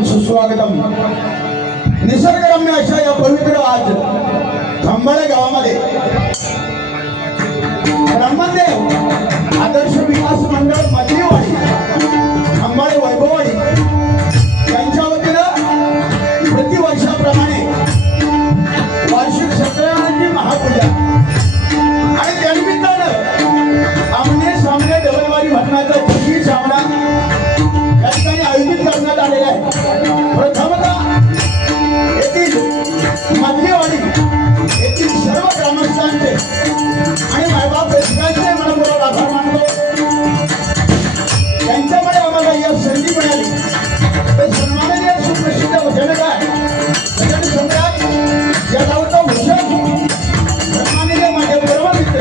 सुस्वागतम निसर्गरम्य अशा या पवित्र आज खंबाळे गावामध्ये ब्रह्मदेव आदर्श विकास मंडळ मधलीवाडी खंबाळे वैभववाडी यांच्या वतीनं प्रतिवर्षाप्रमाणे वार्षिक सत्यनारायणाची महापूजा आणि त्यानिमित्तानं आमने सामने डबलवारी भटनाचा जंगी सामना मला या संधी मिळाली तर सन्माननीय सुप्रसिद्ध भजनकार भजन सम्राट या गावचा भूषण सन्माननीय माझे परममित्र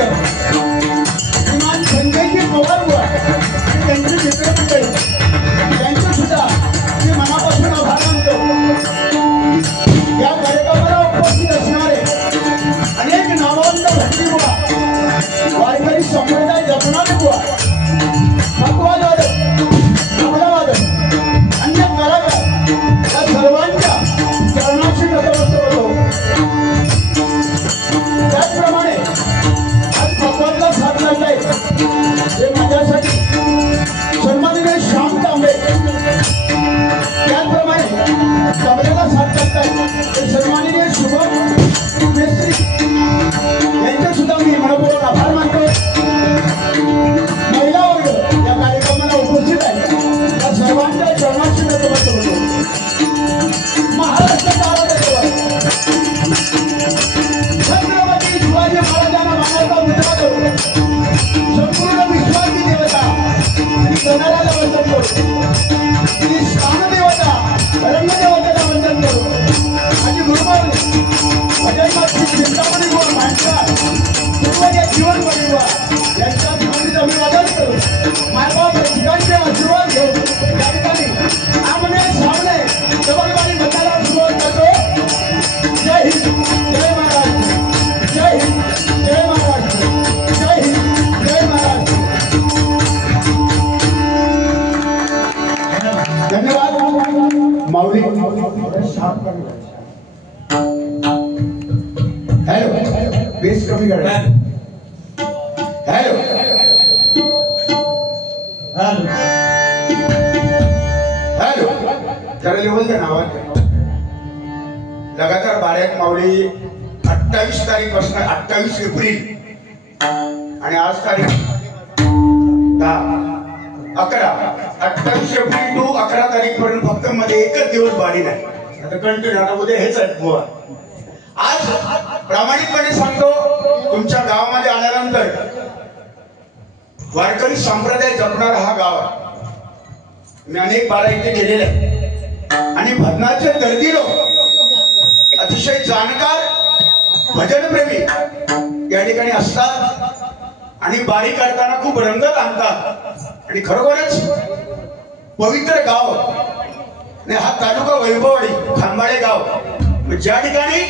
श्रीमान संजयजी पवार बुवा आणि त्यांचे मित्रमंडळी त्यांचे सुद्धा मी मनापासून आभार मानतो. या कार्यक्रमाला उपस्थित असणारे अनेक नामवंत भक्ती बुवा, वारकरी संप्रदाय जपणारे बुवा, भगवान वादक, अन्य कलाकार या सर्वांच्या चरणाशी नतमस्तक होतो. त्याचप्रमाणे आज भगवानला साथ लागलाय हे माझ्यासाठी सन्माननीय श्याम तांबे, त्याचप्रमाणे तांबेला साथ लागताय ते सन्माननीय शुभम मेस्त्री यांचे सुद्धा मी मनपूर्वक आभार मानतो. महिला वर्ग या कार्यक्रमाला उपस्थित आहे त्या सर्वांच्या चरणाशी नतमस्तक होतो. महाराष्ट्राचा आराध्य दैवत छत्रपती शिवाजी महाराजांना मानाचा मुद्रा करून संपूर्ण विश्वाची देवता आणि सणाऱ्याला वंदन करू, आणि स्थानदेवता रंगदेवतेला वंदन करू आणि गुरुमाऊली भजनमाती चिंतामणी बुवा भांडकर सर्व जीवन बुवा यांच्या जीवनात अभिवादन करू मायबाप रसिकांचे आशीर्वाद घेऊ. या ठिकाणी आमने सामने डबलबारी बदलायला सुरुवात करतो. जय हिंद, जय महाराष्ट्र, जय हिंद, जय महाराष्ट्र, जय हिंद, जय महाराष्ट्र. धन्यवाद. माऊली हॅलो, बेस कमी करा. हॅलो हॅलो हॅलो, जरा लेवल द्या नावात. लगातार 12 माऊली 28 तारीख पासून 28 एप्रिल आणि आज तारीख 11 28 एप्रिल टू 11 तारीख पर्यंत फक्त मध्ये एकच दिवस बारी नाही. आता कंटिन्यू आता उद्या हेच आहे. आज प्रामाणिकपणे सांगतो, तुमच्या गावामध्ये आल्यानंतर वारकरी संप्रदाय जपणारा हा गाव आहे. मी अनेक बारा इथे गेलेले आहे आणि भजनाचे दर्दी लोक अतिशय जाणकार भजनप्रेमी या ठिकाणी असतात आणि बारी करताना खूप रंगत आणतात आणि खरोखरच पवित्र गाव आणि हा तालुका वैभववाडी खांबाळे गाव ज्या ठिकाणी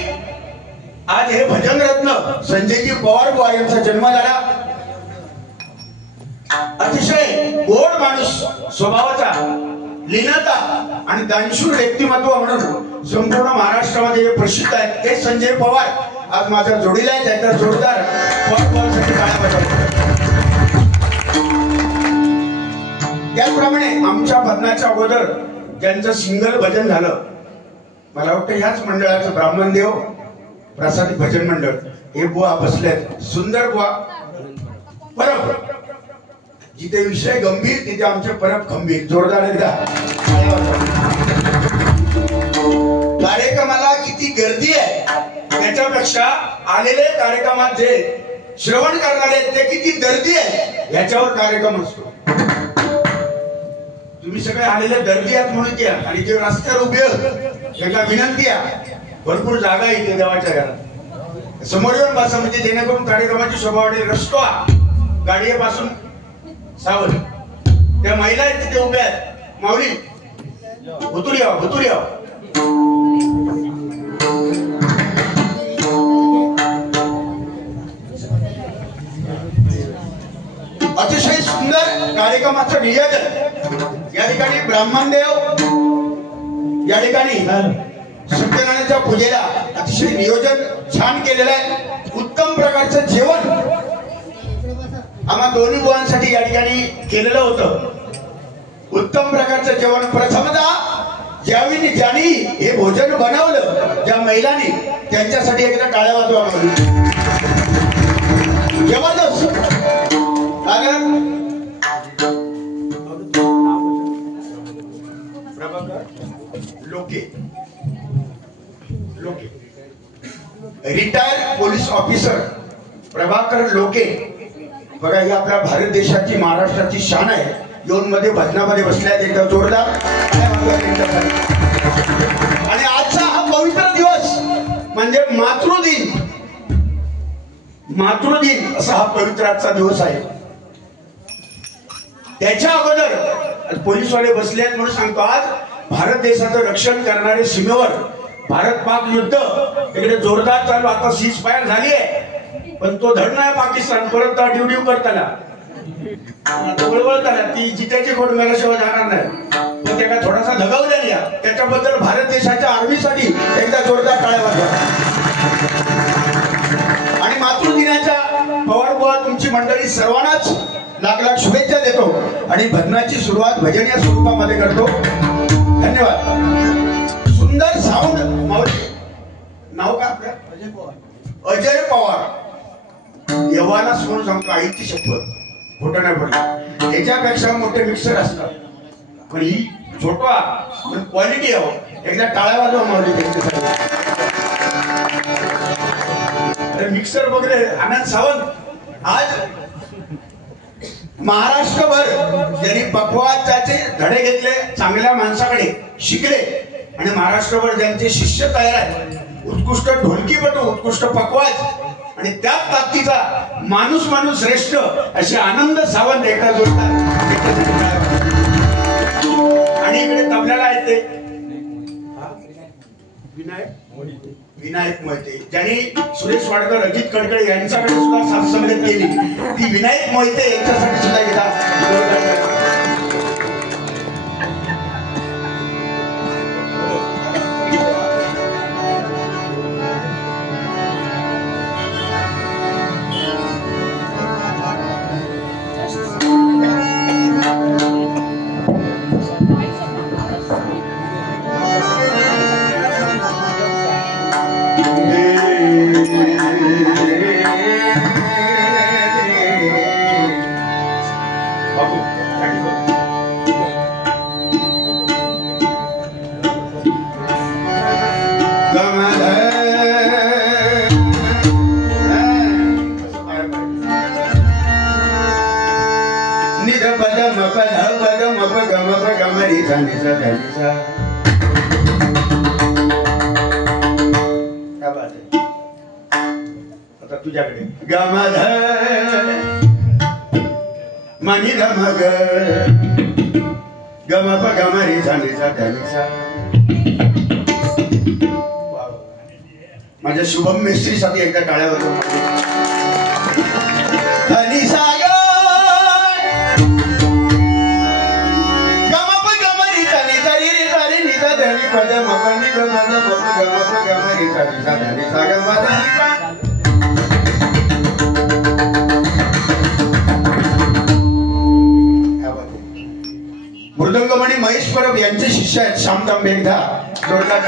आज हे भजन रत्न संजयजी पवार बुवा यांचा जन्म झाला. अतिशय गोड माणूस स्वभावाचा, लीनता आणि दानशूर व्यक्तिमत्व म्हणून संपूर्ण महाराष्ट्रामध्ये जे प्रसिद्ध आहेत ते संजय पवार आज माझा जोडीला आहे. त्यांचा जोडदार पवारसाठी काळा बजावतो. त्याचप्रमाणे आमच्या भजनाच्या अगोदर ज्यांचं सिंगल भजन झालं, मला वाटतं ह्याच मंडळाचं ब्राह्मणदेव प्रसादी भजन मंडळ हे बुवा बसलेत. सुंदर बुवा, परब जिथे विषय गंभीर तिथे आमचे परब गंभीर. जोरदार एकदा. कार्यक्रमाला किती गर्दी आहे त्याच्यापेक्षा आलेले कार्यक्रमात जे श्रवण करणारे आहेत ते किती गर्दी आहे याच्यावर कार्यक्रम असतो. तुम्ही सगळे आलेले दर्दी आहात म्हणून घ्या आणि जे रस्त्यावर उभे त्यांना विनंती आहे, भरपूर जागा आहे इथे देवाच्या घरात, समोर येऊन बसा म्हणजे जेणेकरून कार्यक्रमाची शोभा वाढेल. रस्तो गाडीपासून सावध. त्या महिला आहेत तिथे उभ्या आहेत. माऊली भुतुरी यावं, भुतुरी यावं. अतिशय सुंदर कार्यक्रमाचं नियोजन या ठिकाणी ब्राह्मणदेव या ठिकाणी सत्यनारायणाच्या पूजेला अतिशय नियोजन छान केलेलं आहे. उत्तम प्रकारचं जेवण आम्हा दोन्ही बुवांसाठी या ठिकाणी केलेलं होतं. उत्तम प्रकारचं जेवण. प्रथमतः ज्यांनी हे भोजन बनवलं ज्या महिलांनी त्यांच्यासाठी एकदा टाळ्या वाजवा. जबरदस्त. लोके रिटायर्ड पोलीस ऑफिसर प्रभाकर लोके. बघा ही आपल्या भारत देशाची महाराष्ट्राची शान आहे. येऊन मध्ये भजनामध्ये बसल्यात एकदा जोरदार आणि आजचा हा पवित्र दिवस म्हणजे मातृदिन असा हा पवित्र आजचा दिवस आहे। त्याच्या अगोदर पोलीसवाले बसले आहेत म्हणून सांगतो, आज भारत देशाचं रक्षण करणारे सीमेवर भारत पाक युद्ध इकडे जोरदार चालू, आता सीज फायर झाली आहे, पण तो धड नाही पाकिस्तान परत ड्यू करताना वळवळताना ती जित्याची खोड मेल्याशिवाय जाणार नाही, पण त्याला थोडासा धगावू द्या। त्याच्याबद्दल भारत देशाच्या आर्मीसाठी एकदा जोरदार टाळ्या वाजवा। आणि मातृदिनाच्या पवारबुवा तुमची मंडळी सर्वांनाच लाख लाख शुभेच्छा देतो आणि भजनाची सुरुवात भजनीय स्वरूपामध्ये करतो। धन्यवाद। सुंदर साऊंड माऊली, नाव का आपलं? अजय पवार। यवाना म्हणून सांगतो, आईची शपथ खोटं नाही पडलं, याच्यापेक्षा मोठे मिक्सर असतात, पण ही छोटा पण क्वालिटी आहे। एकदा टाळ्या वाजवा माऊली त्यांच्यासाठी। अरे मिक्सर वगैरे आनंद सावंत आज महाराष्ट्रभर ज्यांनी पखवाजाचे धडे घेतले, चांगल्या माणसाकडे शिकले आणि महाराष्ट्रभर ज्यांचे शिष्य तयार आहेत, उत्कृष्ट ढोलकीपटू, उत्कृष्ट पखवाज आणि त्याच ताकदीचा माणूस श्रेष्ठ असे आनंद सावंत एका जोडतात। आणि इकडे तबल्याला आहेत ते विनायक मोहिते, ज्यांनी सुरेश वाडकर, अजित कडकडे यांच्याकडे सुद्धा साथ संगत केली, ती विनायक मोहिते यांच्यासाठी सुद्धा येतात। तुझ्याकडे मनी गमग गमप गमरी झालीचा धनीचा। माझ्या शुभम मेस्त्रीसाठी एकदा टाळ्या वाजवा। धनीसा गमप गमरी झालीचा री झाली निजा धनी पद मपनी गमप गमप गमरी झालीचा धनीसा गमप। मृदंगमणी महेश परब यांचे शिष्य आहेत श्यामदाम बेगधा, जोरदार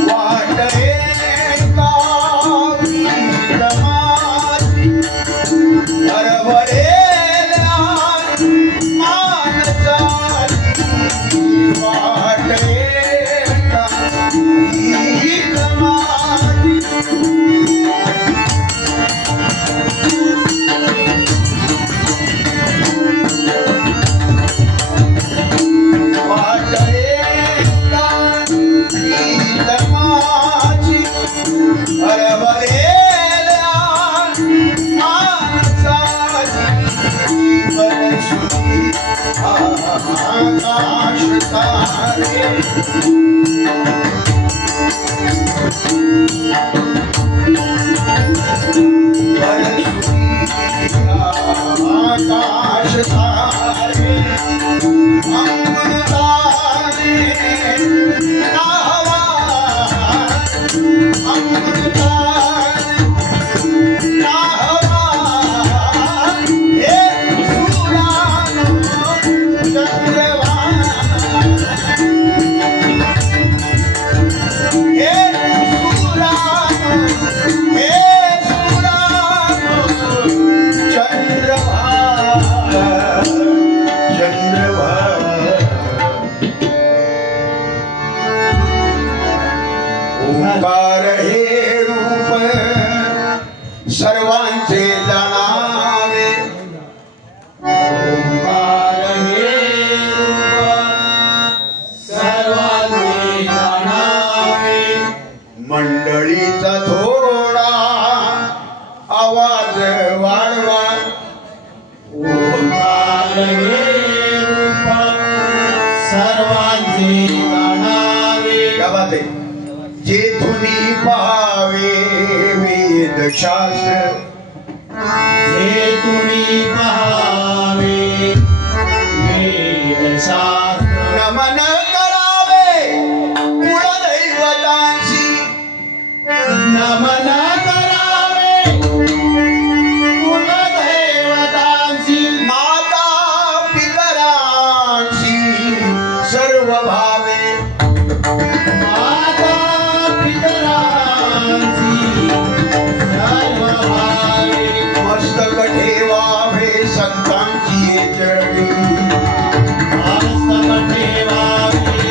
वाटले ओंकार हे रूप सर्वांचे जाणावे ओंकार हे रूप सर्वांचे जाणावे मंडळीचा थोडा आवाज वाढवा ओंकार हे रूप सर्वांचे जाणावे क्या बात है जेथुनी पावे वेदशास्त्र जेथुनी पावे वेदशास्त्र नमन करावे कुलदैवतांशी नमन करावे कुलदैवतांशी माता पितरांशी सर्व भावे मस्तक ठेवावे संतांची चरणी मस्तक ठेवावे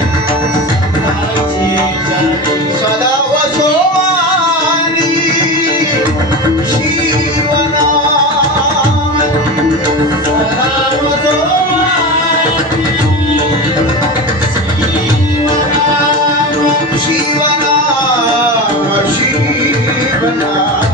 संतांची चरणी सदा वसोवानी शिवनाम सदा वसोवानी शिवनाम शिवनाम शिवनाम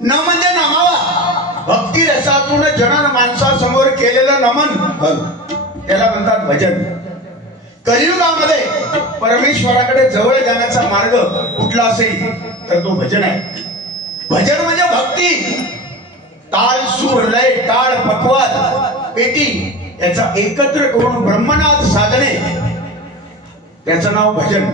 न म्हणजे नमावा. भक्ती रसातून जनन माणसासमोर केलेलं नमन त्याला म्हणतात भजन. कलियुगामध्ये परमेश्वराकडे जवळ जाण्याचा मार्ग कुठला असेल तर तो भजन आहे. भजन म्हणजे भक्ती. ताल सूर लय टाळ पखवाद पेटी याचा एकत्र करून ब्रह्मनाद साधने त्याचं नाव भजन.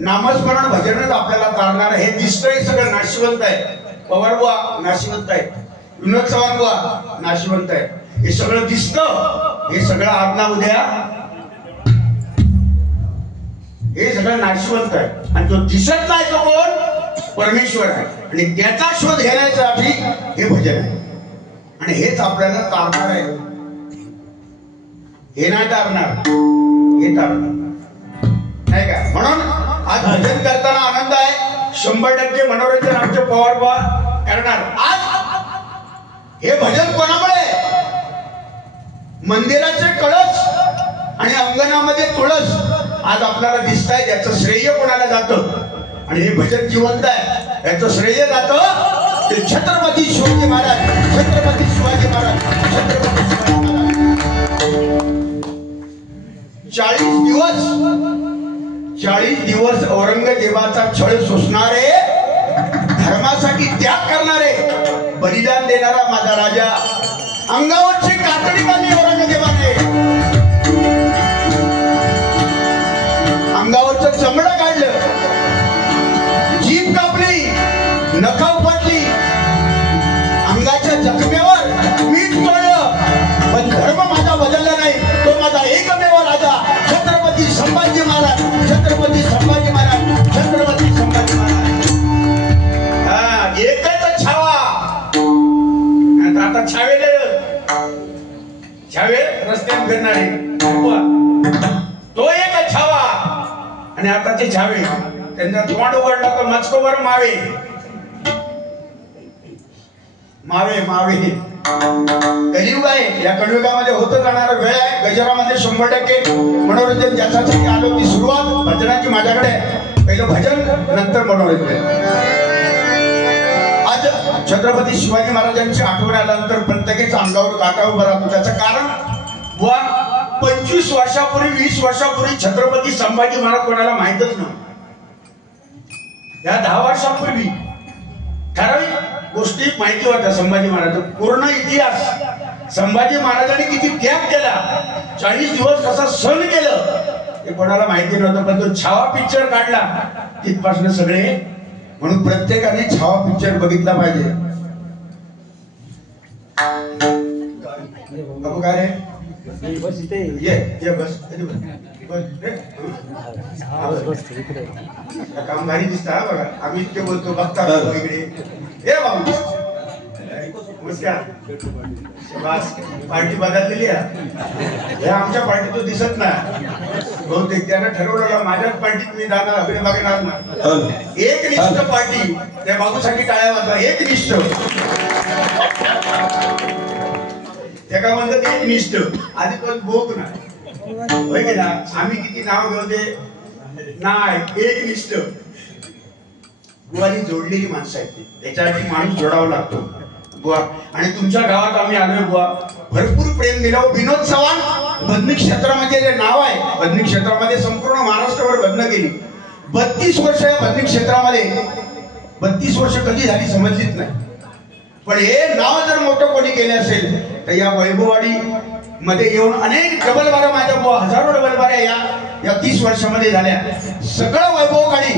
नामस्मरण भजनच आपल्याला तारणार. हे दिसतंय सगळं नाशिवंत आहे. पवारबुवा नाशिवंत आहे, विनोद चव्हाणबुवा नाशिवंत आहे. हे सगळं दिसतं, हे सगळं आज ना उद्या हे सगळं नाशिवंत आहे. आणि जो दिसत नाही तो कोण? परमेश्वर आहे. आणि त्याचा शोध घेण्यासाठी हे भजन आहे. आणि हेच आपल्याला तारणार आहे. हे नाही तारणार, हे तारणार नाही का? म्हणून आज भजन करताना आनंद आहे. 100% मनोरंजन आमचे पवारबुवा करणार. आज हे भजन कोणामुळे? मंदिराचे कळस आणि अंगणामध्ये तुळस आज आपल्याला दिसत आहे. याचं श्रेय कोणाला जातं? आणि हे भजन जिवंत आहे, याचं श्रेय जातं ते छत्रपती शिवाजी महाराज, छत्रपती शिवाजी महाराज, छत्रपती शिवाजी महाराज. 40 दिवस औरंगजेबाचा छळ सोसणारे, धर्मासाठी त्याग करणारे, बलिदान देणारा माझा राजा. अंगावरची कातडी बांधली औरंगजेबाने, अंगावरचं चमडं काढलं, जीभ कापली, नखा उपटली, अंगाच्या जखमेवर मीठ तोडलं, पण धर्म माझा बदलला नाही. तो माझा एकमेव राजा छत्रपती संभाजी महाराज, छत्रपती संभाजी महाराज, छत्रपती संभाजी महाराज. हा एकच छावा. आता छावे रस्त्यात फिरणारे तो एक छावा. आणि आता ते छावे त्यांना तोंड उघडलं तर मचकोवर मावे मावे मावे. कलियुग आहे. या कलियुगामध्ये होत जाणारा वेळ आहे. गजरामध्ये 100% मनोरंजन ज्याच्यासाठी आलो ती सुरुवात भजनाची माझ्याकडे. पहिलं भजन, नंतर मनोरंजन. आज छत्रपती शिवाजी महाराजांची आठवण आल्यानंतर प्रत्येकच अंगावर काटा उभा राहतो. त्याचं कारण 25 वर्षापूर्वी, 20 वर्षापूर्वी छत्रपती संभाजी महाराज कोणाला माहितच नव्हतं. या 10 वर्षापूर्वी ठराविक गोष्टी माहिती होत्या. संभाजी महाराज पूर्ण इतिहास, संभाजी महाराजांनी किती त्याग केला, 40 दिवस कसा सण केलं हे कोणाला माहिती नव्हतं. पण तो छावा पिक्चर काढला तिथपासून सगळे. म्हणून प्रत्येकाने छावा पिक्चर बघितला पाहिजे. बाबू काय रे? ये बस काम भारी दिसत हा. बघा आम्ही इतके बोलतो, बघता इकडे. हे बाबू नमस्कार. पार्टी बदललेली आहे. हे आमच्या पार्टीत तो दिसत नाही बहुतेक. त्यानं ठरवलेलं माझ्याच पार्टीत मी जाणार, आपल्या बघणार ना. एकनिष्ठ पार्टी. त्या बाबूसाठी टाळ्या वाजवा. एकनिष्ठ त्या काय म्हणतात? एकनिष्ठ. आधी पण बोक ना होय की ना. आम्ही किती नाव घेऊ दे नाही. एकनिष्ठ बुवानी जोडलेली माणसं आहेत. त्याच्यासाठी माणूस जोडावा लागतो बुवा. आणि तुमच्या गावात आम्ही आलोय बुवा. भरपूर प्रेम दिलं. विनोद चव्हाण बदनी क्षेत्रामध्ये जे नाव आहे, बदनी क्षेत्रामध्ये संपूर्ण महाराष्ट्रावर बदन केली. 32 वर्ष या बदनी क्षेत्रामध्ये, 32 वर्ष कधी झाली समजलीच नाही. पण हे नाव जर मोठं कोणी केले असेल तर या वैभववाडी मध्ये येऊन अनेक डबल बारा, माझ्या बुवा हजारो डबल बाऱ्या या 30 वर्षामध्ये झाल्या. सगळं वैभववाडी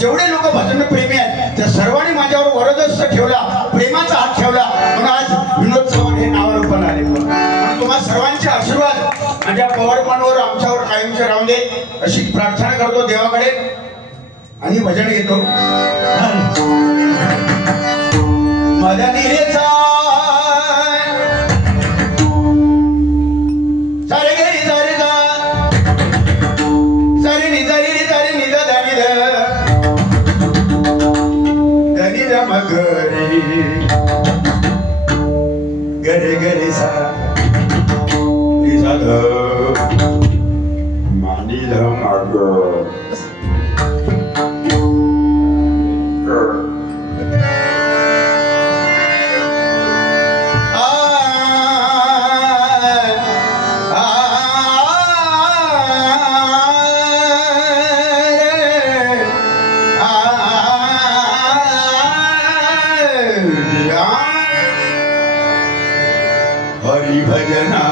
जेवढे लोक भजन प्रेमी आहेत त्या सर्वांनी माझ्यावर वरदहस्त ठेवला, प्रेमाचा हात ठेवला. म्हणून आज विनोद चव्हाण हे नाव रूपाला आले. म्हणून तुम्हा सर्वांचे आशीर्वाद माझ्या पवारपणावर आमच्यावर कायमचे राहून दे अशी प्रार्थना करतो देवाकडे. आणि भजन घेतो. माझ्या निरेचा सारे घरी सारे जा सारे निजारी रे सारे निजा धानी धनी मगरी गरे गरे सा निजा मानी मग हरि भजना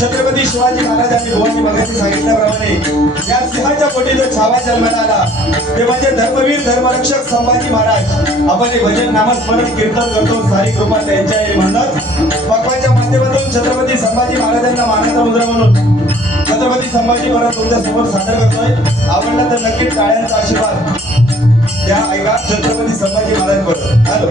छत्रपती शिवाजी महाराजांनी भुवनी भगतजी सांगितल्याप्रमाणे या सिंहाच्या पोटी जो छावा जन्माला आला ते म्हणजे धर्मवीर धर्मरक्षक संभाजी महाराज। आपण हे भजन नामस्मरण कीर्तन करतो सारी कृपा त्यांच्या म्हणत भगवानच्या माध्यमातून छत्रपती संभाजी महाराजांना मानाचा मुद्रा म्हणून छत्रपती संभाजी महाराज तुमच्या समोर सादर करतोय। आवडला तर नक्की टाळ्यांचा आशीर्वाद द्या ऐका छत्रपती संभाजी महाराज बरोबर। हॅलो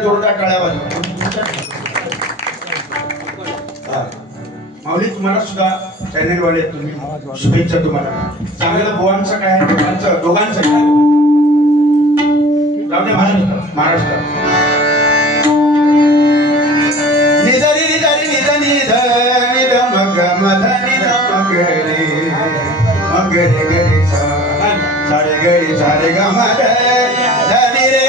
एकदा जोरदार टाळ्या वाजवा. माऊली तुम्हाला सुद्धा चॅनेलवाले तुम्ही शुभेच्छा. तुम्हाला चांगलं बुवांचं काय दोघांचं काय महाराष्ट्र निजारी निजारी निजा निध निध मग मध निध मग रे मग रे गरे सारे गरे सारे ग मग धनी रे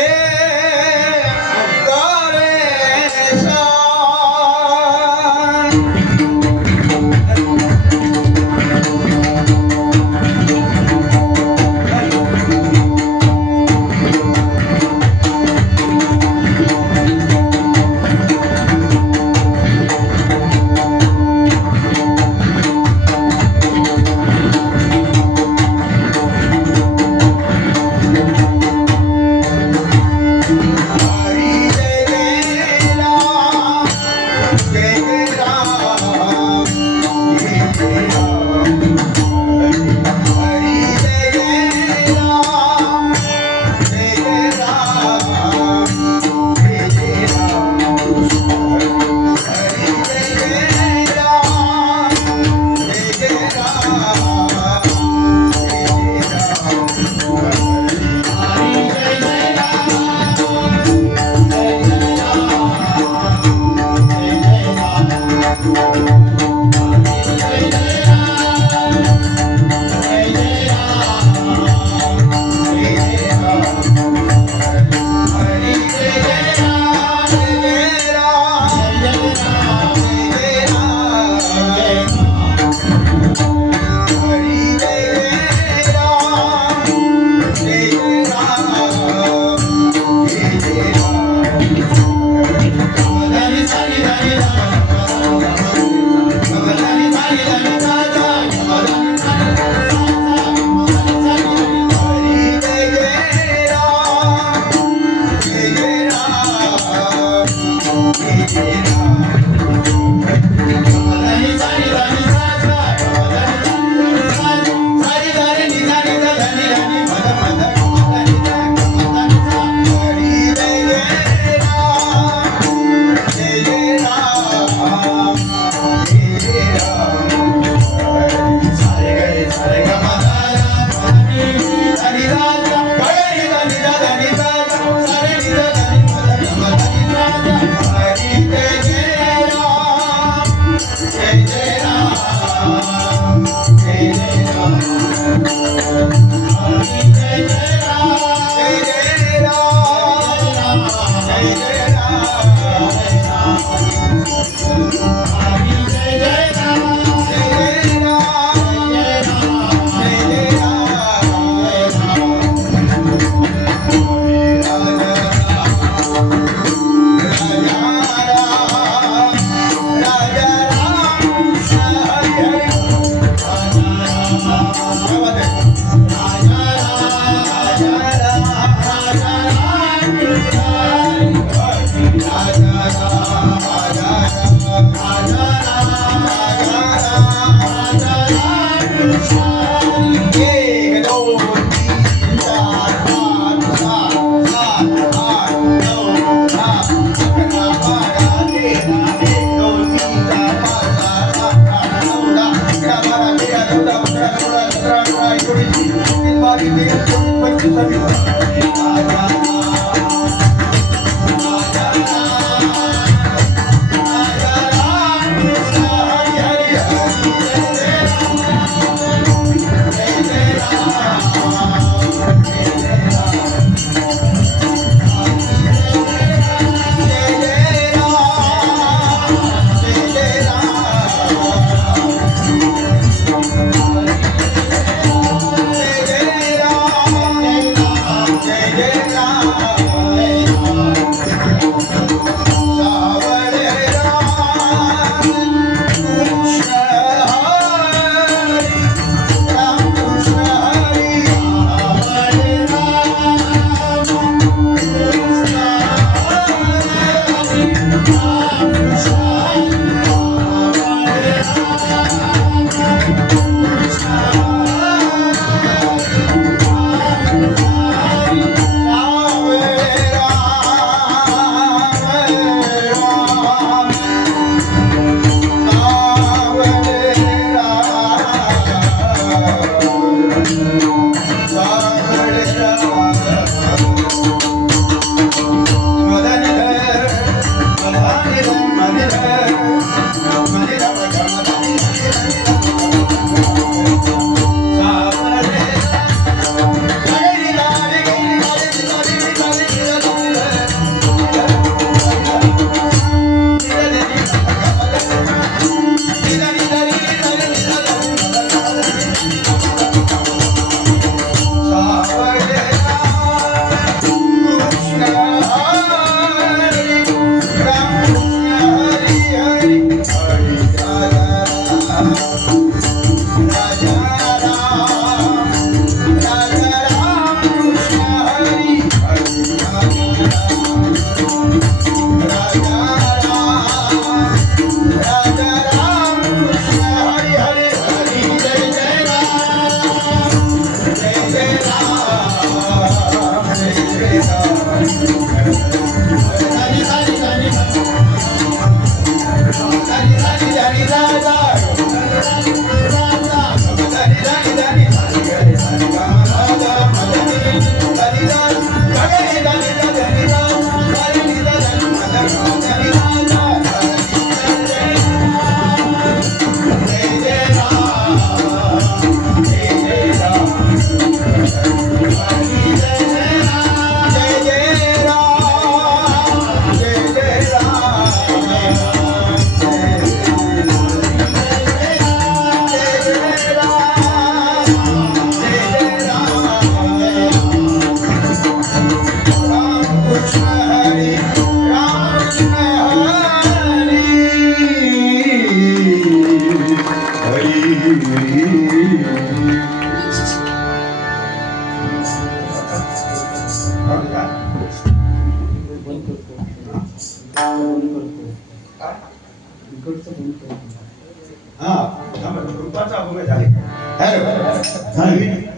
रूपाचा अभंग झाले.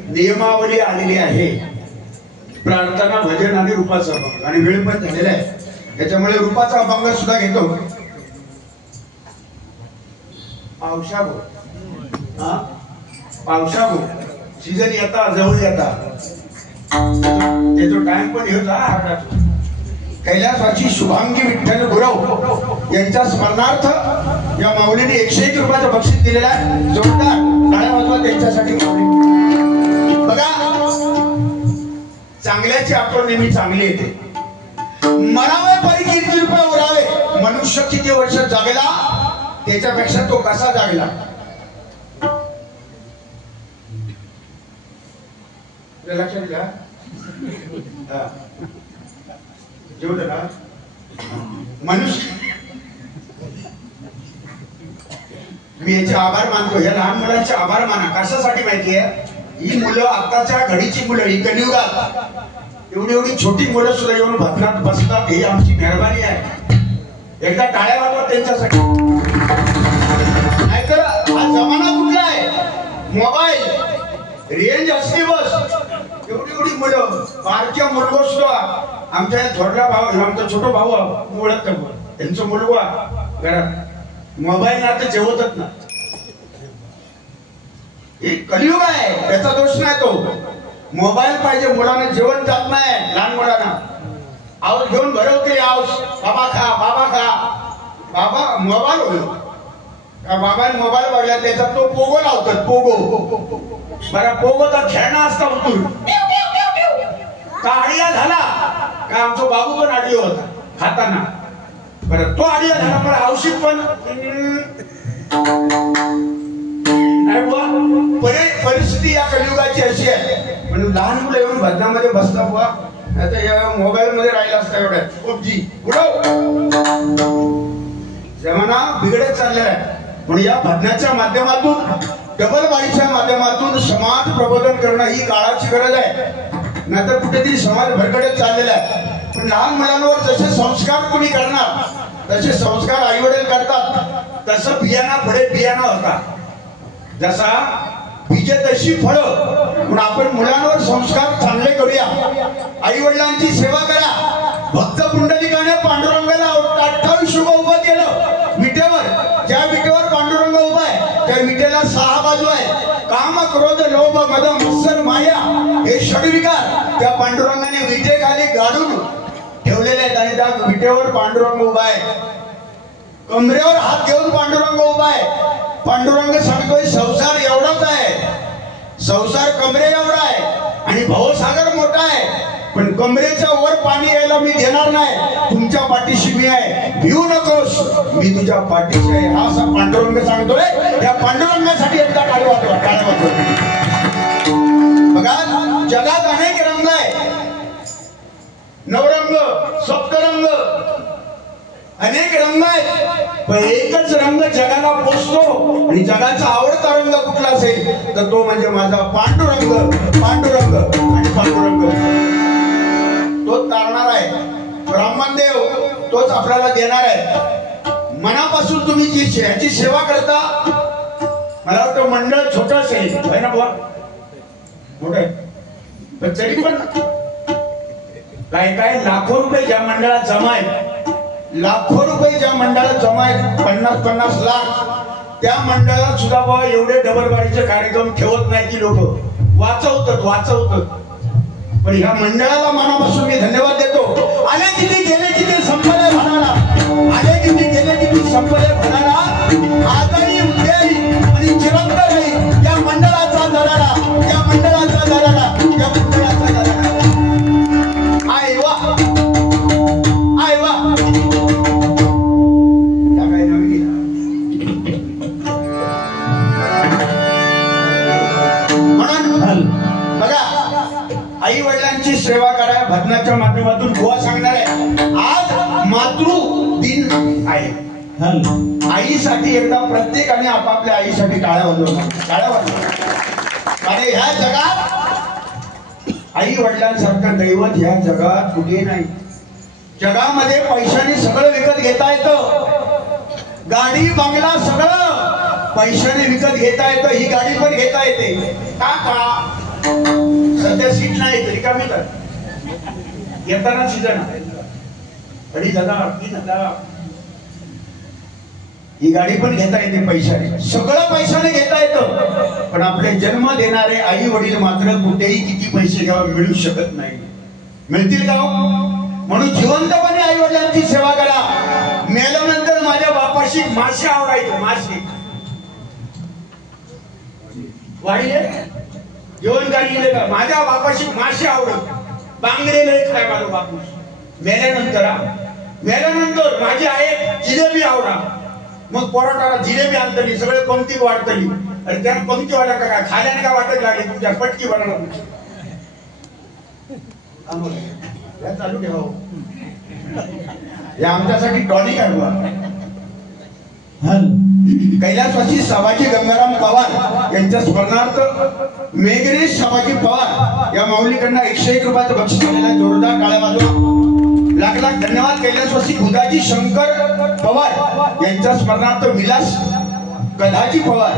नियमावली आलेली आहे, प्रार्थना, भजन आणि रूपाचा अभंग, आणि वेळ पण झालेला आहे, त्याच्यामुळे रूपाचा अभंग सुद्धा घेतो. पावसागो, पावसागो सीजन येता जवळ येता, त्याचा टाइम पण येत हा. कैलासवासी शुभांगी विठ्ठल गुरव यांच्या स्मरणार्थ या माऊलीने 101 रुपयाचं बक्षीस दिलेलं आहे. जोरदार टाळ्या वाजवा त्यांच्यासाठी. बघा, चांगल्याची आठवण नेहमी चांगली येते. मरावे परी किती रुपये उरावे, मनुष्य किती वर्ष जगला त्याच्यापेक्षा तो कसा जगला. लक्षात घ्या. जेवढं ना मनुष्य, मी याचे आभार मानतो. या लहान मुलांचे आभार माना. कशासाठी माहितीये, ही मुलं आताच्या घडीची मुलं, ही कलियुगात एवढी एवढी छोटी मुलं सुद्धा येऊन भजनात बसतात, ही आमची मेहरबानी आहे. एकदा टाळ्या वाजवा त्यांच्यासाठी. नाहीतर हा जमाना कुठला आहे, मोबाईल, रेंज असली बस. एवढी एवढी मुलं, बारक्या मुलगा सुद्धा. आमच्या थोरला भाऊ, आमचा छोटो भाऊ ओळखतो, त्यांचं मुलगा घरात मोबाईल ना तर जेवतच ना. हे कलियुग आहे, त्याचा दोष नाही. तो मोबाईल पाहिजे मुलांना, जेवण जात नाही लहान मुलांना. आवाज घेऊन भरवते, आवाज बाबा खा, बाबा खा. बाबा मोबाईल होईल का, बाबा मोबाईल बघला त्याचा तो पोगो लावतात. पोगो बरं, पोगोचा खेळणं असता उतरून का आडिया झाला का. आमचा बाबू पण आडिओ होता खाताना. बरं, तो आडिया झाला पण औषध पण नाही बुवा. परिस्थिती या कलियुगाची अशी आहे. म्हणून लहान मुलं येऊन भजनामध्ये बसला बुवा, आता या मोबाईल मध्ये राहिला असता. एवढ्या पबजी उडव, जमाना बिघडत चाललेला आहे. म्हणून या भजनाच्या माध्यमातून, डबल बारीच्या माध्यमातून समाज प्रबोधन करणं ही काळाची गरज आहे. नाहीतर कुठेतरी समाज भरकटत चाललेला आहे. पण लहान मुलांवर जसे संस्कार कोणी करणार, तसे संस्कार आई वडील करतात. तसं बियाणा पुढे बियाणा होता. जसा बीजे तशी फळं. म्हणून आपण मुलांवर संस्कार चांगले करूया. आई वडिलांची सेवा करा. भक्त पुंडलिकाने पांडुरंगाला 28 शुभ उभं केलं विटेवर. ज्या विटेवर पांडुरंग उभा आहे त्या विटेला 6 बाजू आहे. काम, क्रोध, लोभ, मद, मत्सर, माया हे षडविकार त्या पांडुरंगाने विटेखाली गाडून ठेवलेले आहेत. आणि त्या विटेवर पांडुरंग उभा आहे. कमरेवर हात घेऊन पांडुरंग उभा आहे. पांडुरंग सांगतोय संसार एवढाच आहे, संसार कमरे एवढा आहे आणि भवसागर मोठा आहे. पण कमरेच्या वर पाणी यायला मी देणार नाही. तुमच्या पाठीशी मी आहे, भिवू नकोस, मी तुझ्या पाठीशी आहे. हा असा पांडुरंग सांगतोय. त्या पांडुरंगासाठी एकदा टाळी वाजवा, टाळी वाजवा. बघा, जगात अनेक रंग आहे. नवरंग, सप्तरंग, अनेक रंग आहेत. पण एकच रंग जगाला पोचतो. आणि जगाचा आवडता रंग कुठला असेल तर तो म्हणजे माझा पांडुरंग. पांडुरंग आणि पांडुरंग तोच तारणार आहे. ब्रह्मदेव तोच आपल्याला देणार आहे. मनापासून तुम्ही जी ह्याची सेवा करता, मला वाटतं मंडळ छोटं असेल आहे ना बुवा, मोठं आहे, पण तरी पण काय काय लाखो रुपये ज्या मंडळात जमा आहेत, लाखो रुपये ज्या मंडळात जमा आहेत, 50-50 लाख, त्या मंडळात सुद्धा बाबा एवढे डबल बारीचे कार्यक्रम ठेवत नाही की लोक वाचवतात. पण ह्या मंडळाला मनापासून मी धन्यवाद देतो. आले किती गेले किती संपले म्हणाला, आले किती गेले किती संपले म्हणाला. आजही उद्याही आणि चिरंतन राहील या मंडळाचा धडाडा, या मंडळाचा धडाडा, या मंडळाचा धडाडा. आय वा, आय वा. त्या काय नवीन म्हणून बघा, आई वडिलांची सेवा करा. भजनाच्या माध्यमातून गोवा सांगणार आहे. आज मातृ दिन आहे. आईसाठी एकदा प्रत्येकाने आपापल्या आईसाठी टाळ्या वाजवणार, टाळ्या वाजवणार. आणि ह्या जगात आई वडिलांसारखं दैवत ह्या जगात कुठे नाही. जगामध्ये पैशाने सगळं विकत घेता येतं. गाडी बंगला सगळं पैशाने विकत घेता येतं. ही गाडी पण घेता येते का? सध्या सीट नाही तरी का मिळतात येताना सीजन 2,500 3,000. ही गाडी पण घेता येते पैशाने. सगळं पैशाने घेता येतं. पण आपले जन्म देणारे आई वडील मात्र कुठेही किती पैसे घ्यावा मिळू शकत नाही. मिळतील का? म्हणून जिवंतपणे आई वडिलांची सेवा करा. मेल्यानंतर माझ्या बापाशी मासे आवडायचे. मासे वाढले जेवण काढले का? माझ्या बापाशी मासे आवडत. बांगडेले काय माझा बापू. मेल्यानंतर माझी आई जिलेबी आवडा. मग परोटाला जिलेबी आणतली. सगळे पंक्ती वाढतली. आणि त्या पंक्ती वाढा का खाल्याने का वाटत लागली तुमच्या पटकी बनवला चालू ठेवा. हे आमच्यासाठी टॉनिक आहे बा. कैलासवासी सभाजी गंगाराम पवार यांच्या स्मरणार्थ मेघरेश सभाजी पवार या माऊलीकडनं 101 रुपयाचं बक्षीस दिलेलं. जोरदार टाळ्या वाजवा. लाख लाख धन्यवाद. कैलासवासी बुधाजी शंकर पवार यांच्या स्मरणार्थ विलास कधाजी पवार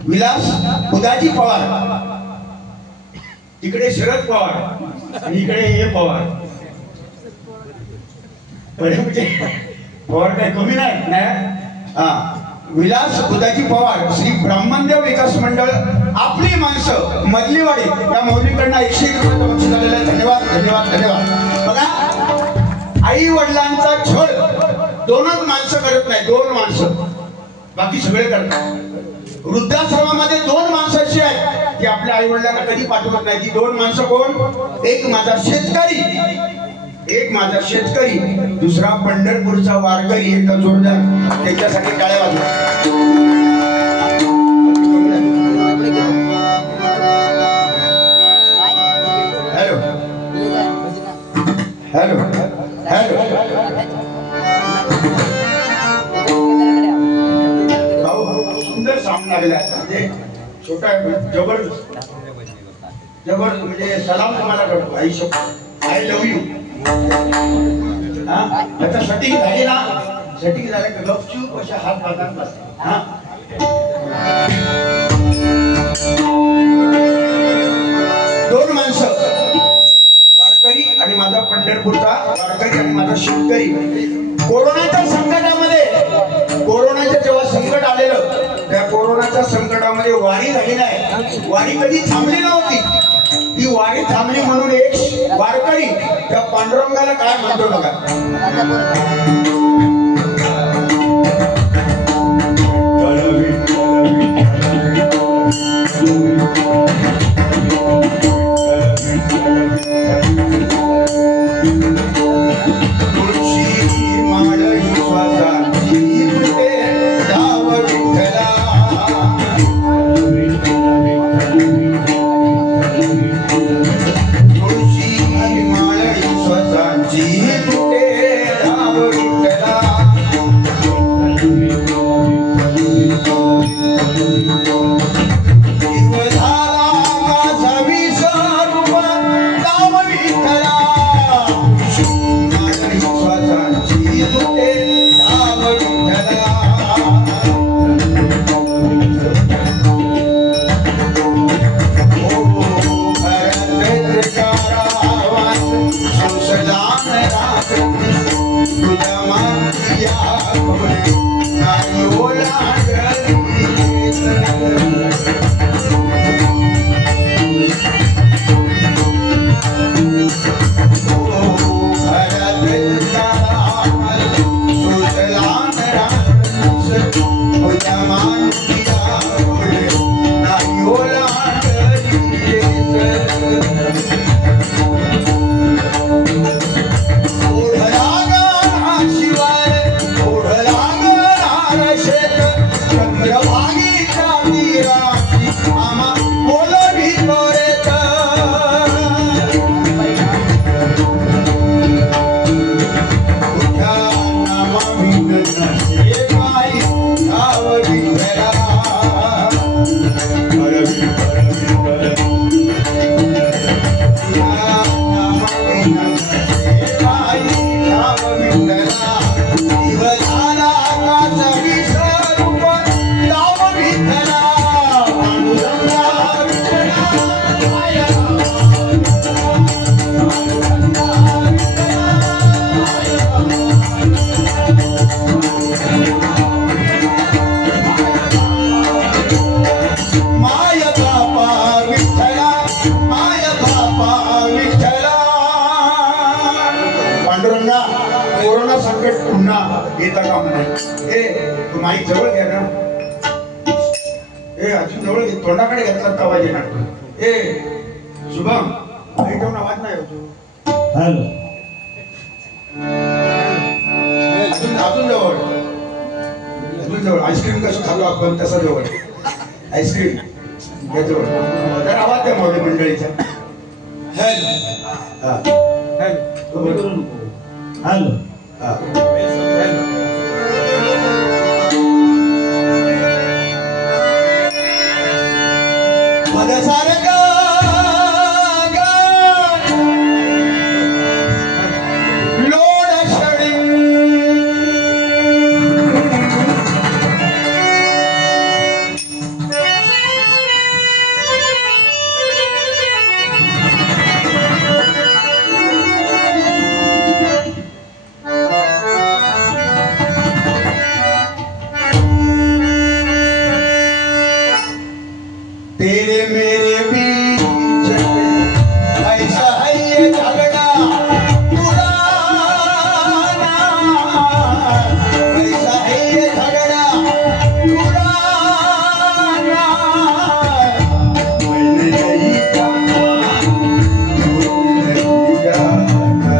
विलास बुधाजी पवार. इकडे शरद पवार आणि इकडे हे पवार. पवार काही कमी नाही. विलास बुधाजी पवार श्री ब्राह्मणदेव विकास मंडळ आपली माणसं मधलीवाडी या मौलीकडनं 101 रुपयाचं बक्षीस झालेलं आहे. धन्यवाद धन्यवाद धन्यवाद. बघा आई वडिलांचा छळ दोनच माणसं करत नाही. 2 माणसं बाकी सगळे करतात. वृद्धाश्रमामध्ये 2 माणसं अशी आहेत की आपल्या आई वडिलांना कधी पाठवत नाही. ती 2 माणसं कोण? एक माझा शेतकरी, दुसरा पंढरपूरचा वारकरी. एकदा जोरदार त्याच्यासाठी टाळ्या वाजवा. हॅलो हॅलो हॅलो सुंदर सामना लागला. म्हणजे छोटा जबरदस्त म्हणजे सलाम तुम्हाला करतो. I love you. आता सेटिंग झाली ना? सेटिंग झालं की गपचूप अशा हात पाहतात बस. 2 माणसं वारकरी आणि माझा पंढरपूरचा वारकरी आणि माझा शेतकरी. कोरोनाच्या संकटामध्ये कोरोनाचं जेव्हा संकट आलेलं त्या कोरोनाच्या संकटामध्ये वारी झाली नाही. वारी कधी थांबली नव्हती. ती वारी थांबली म्हणून एक वारकरी त्या पांडुरंगाला काय म्हणतो बघा. संकट पुन्हा येता कामा नाही. तू माईक जवळ घ्या ना. अजून जवळ घे, तोंडाकडे घेतला का पाहिजे ना. शुभम ठेवून आवाज नाही होतो. हॅलो अजून जवळ, अजून जवळ. आईस्क्रीम कसं खाल्लो आपण तसं जवळ. आईस्क्रीम घ्या जवळ. तर आवाज द्या मोठ्या मंडळीचा. हॅलो हॅलो तेरे मेरे बीच ऐसा है ये झगड़ा पुराना, ऐसा है ये झगड़ा पुराना. मैंने नहीं जाना, नहीं जाना,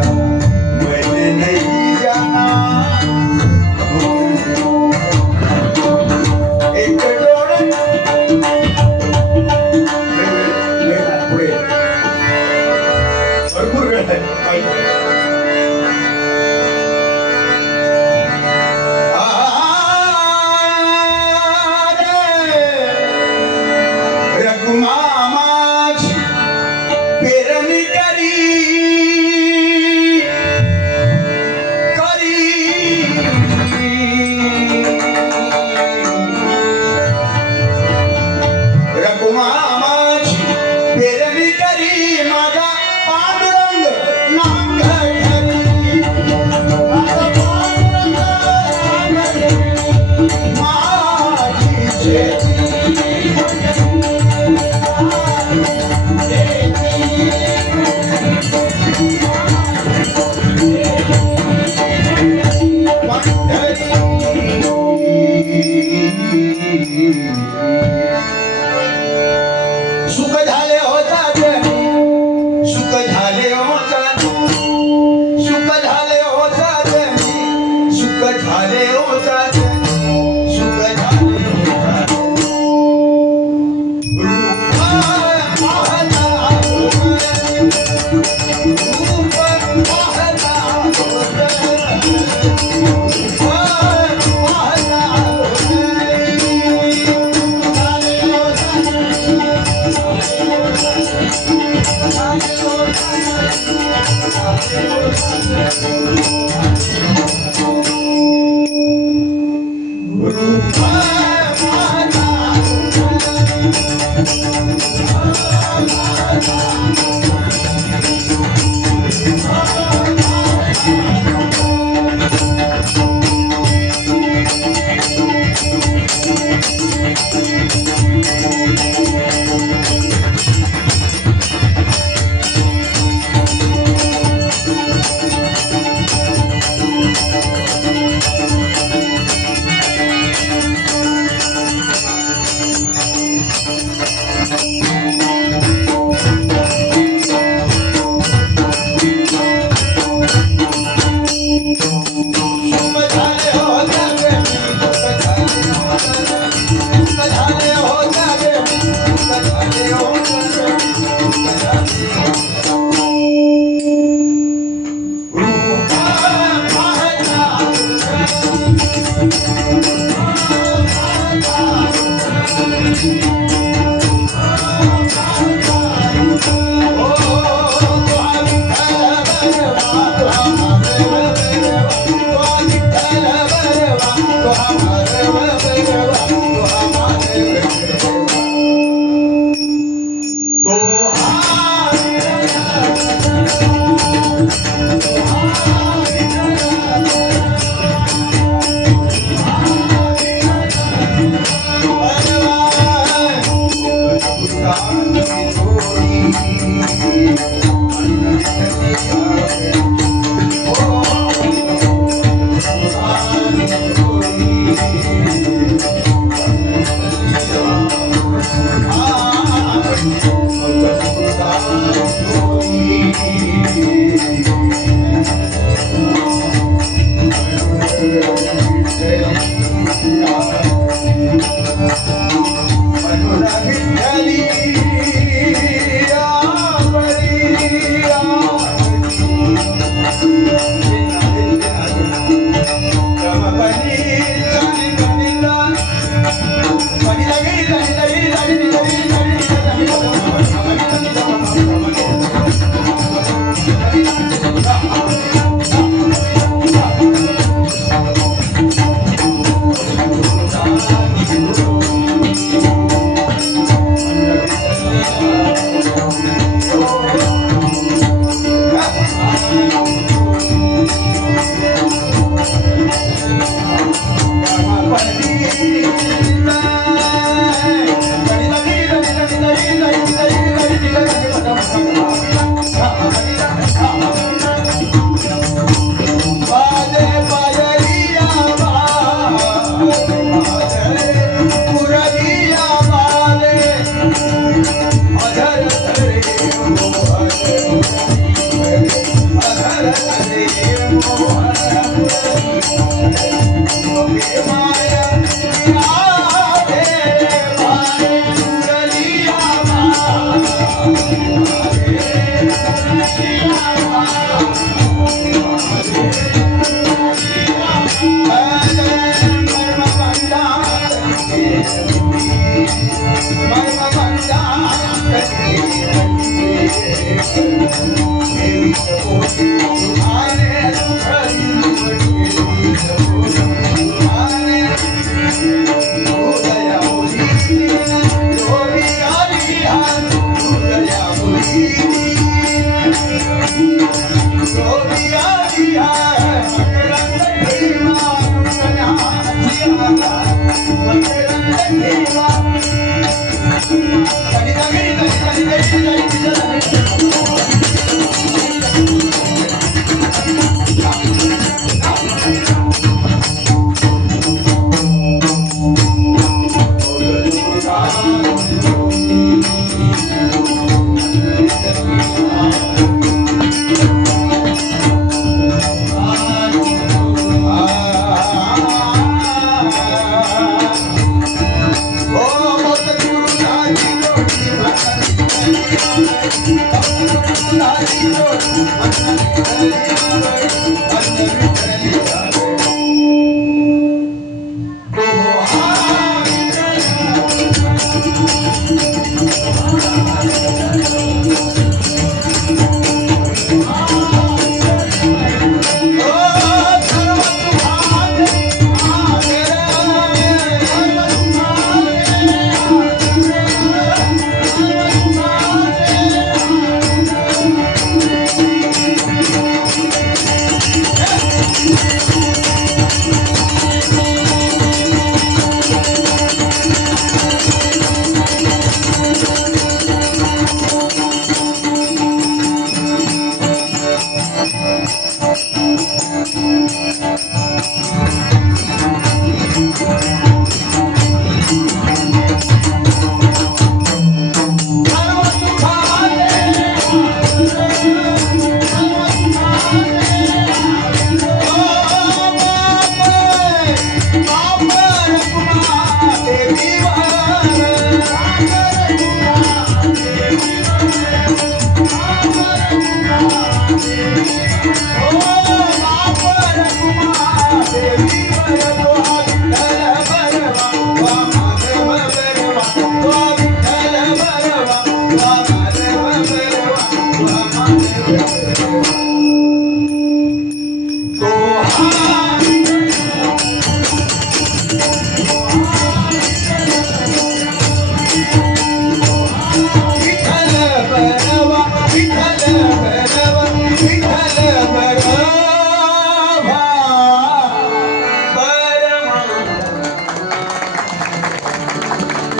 मैंने नहीं जाना. एक भरपूर वेळ आहे. रघुमामाची पेरणी करी रघुमामाची पेरणी करी माझा पांडुरंग नांगरी. माझा पांडुरंग नांगरी माझी शेती. सुख झाले होतात, सुख झाले होतात, सुख झाले होतात, सुख झाले होतात, सुख झाले होतात. रूप पाहता रूप पाहता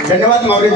धन्यवाद माऊली.